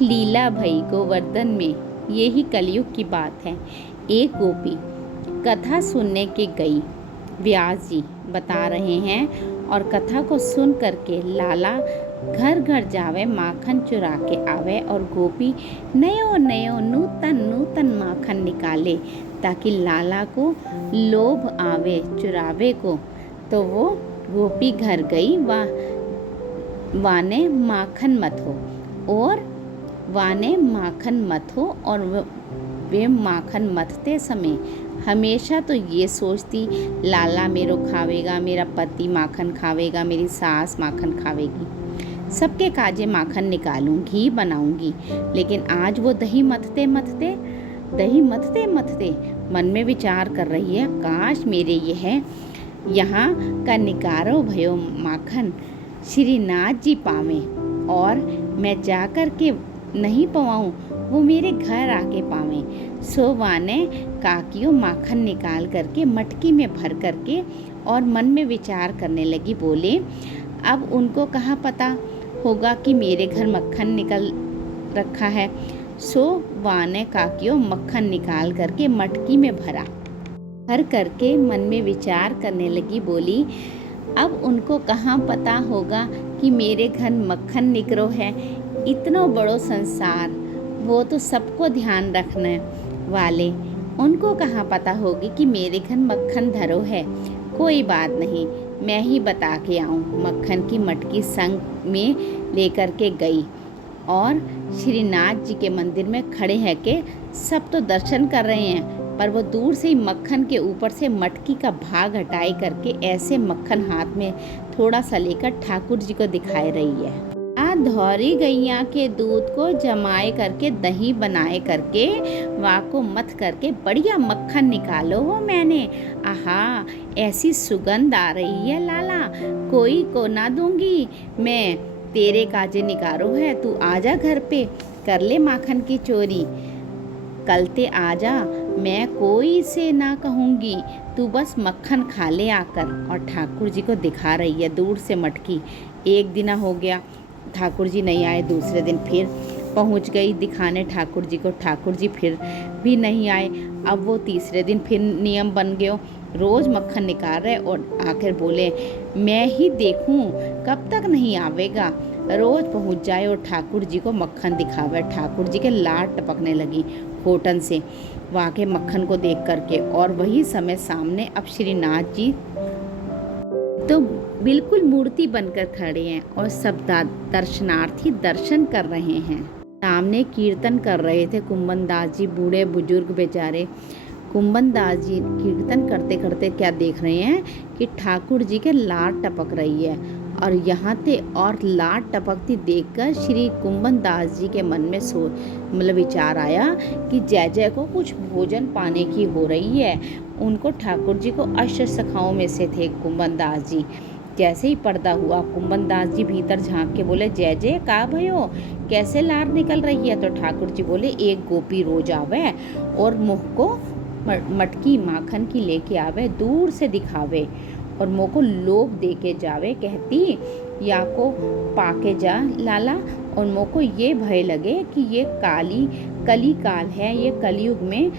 लीला भई गोवर्धन में, यही कलयुग की बात है। एक गोपी कथा सुनने के गई। व्यास जी बता रहे हैं और कथा को सुन करके लाला घर घर जावे, माखन चुरा के आवे और गोपी नयो नयो नूतन नूतन माखन निकाले ताकि लाला को लोभ आवे चुरावे को। तो वो गोपी घर गई, वाने माखन मत हो और वे माखन मतते समय हमेशा तो ये सोचती, लाला मेरो खावेगा, मेरा पति माखन खावेगा, मेरी सास माखन खावेगी, सबके काजे माखन निकालूं, घी बनाऊंगी। लेकिन आज वो दही मतते मतते मन में विचार कर रही है, काश मेरे यहाँ का निकारो भयो माखन श्रीनाथ जी पावे और मैं जाकर के नहीं पवाऊं, वो मेरे घर आके पावे। सो वाने काकियों माखन निकाल करके मटकी में भर करके और मन में विचार करने लगी। बोले, अब उनको कहाँ पता होगा कि मेरे घर मक्खन निकल रखा है। सो वाने काकियों मक्खन निकाल करके मटकी में भर करके मन में विचार करने लगी। बोली, अब उनको कहाँ पता होगा कि मेरे घर मक्खन निकलो है। इतना बड़ो संसार, वो तो सबको ध्यान रखने वाले, उनको कहाँ पता होगी कि मेरे घर मक्खन धरो है। कोई बात नहीं, मैं ही बता के आऊँ। मक्खन की मटकी संग में लेकर के गई और श्रीनाथ जी के मंदिर में खड़े हैं के सब तो दर्शन कर रहे हैं, पर वो दूर से ही मक्खन के ऊपर से मटकी का भाग हटाई करके ऐसे मक्खन हाथ में थोड़ा सा लेकर ठाकुर जी को दिखाई रही है। धौरी गैया के दूध को जमाए करके दही बनाए करके वाको मथ करके बढ़िया मक्खन निकालो वो मैंने। आहा, ऐसी सुगंध आ रही है लाला, कोई को ना दूंगी मैं, तेरे काजे निकारो है। तू आजा घर पे, कर ले माखन की चोरी, कल ते आजा, मैं कोई से ना कहूँगी, तू बस मक्खन खा ले आकर। और ठाकुर जी को दिखा रही है दूर से मटकी। एक दिन हो गया, ठाकुर जी नहीं आए। दूसरे दिन फिर पहुंच गई दिखाने ठाकुर जी को, ठाकुर जी फिर भी नहीं आए। अब वो तीसरे दिन फिर नियम बन गयो, रोज़ मक्खन निकाल रहे और आखिर बोले, मैं ही देखूं कब तक नहीं आवेगा। रोज़ पहुंच जाए और ठाकुर जी को मक्खन दिखावे। ठाकुर जी के लाड टपकने लगी होठन से वहाँ के मक्खन को देख करके। और वही समय सामने अब श्रीनाथ जी तो बिल्कुल मूर्ति बनकर खड़े हैं और सब दर्शनार्थी दर्शन कर रहे हैं। सामने कीर्तन कर रहे थे कुंभन दास जी, बूढ़े बुजुर्ग बेचारे। कुंभन दास जी कीर्तन करते करते क्या देख रहे हैं कि ठाकुर जी के लाड टपक रही है। और यहाँ थे और लाड टपकती देखकर श्री कुंभन दास जी के मन में विचार आया कि जय जय को कुछ भोजन पाने की हो रही है। उनको ठाकुर जी को अष्ट सखाओं में से थे कुंभन दास जी। जैसे ही पर्दा हुआ, कुंभन दास जी भीतर झांक के बोले, जय जय का भयो, कैसे लार निकल रही है। तो ठाकुर जी बोले, एक गोपी रोज आवे और मुँह को मटकी माखन की लेके आवे, दूर से दिखावे और मुँह को लोभ दे के जावे। कहती, या को पाके जा लाला, और मुँह को ये भय लगे कि ये कली काल है, ये कलयुग में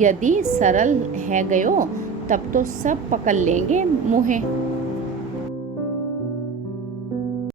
यदि सरल है गयो तब तो सब पकड़ लेंगे मुँहे।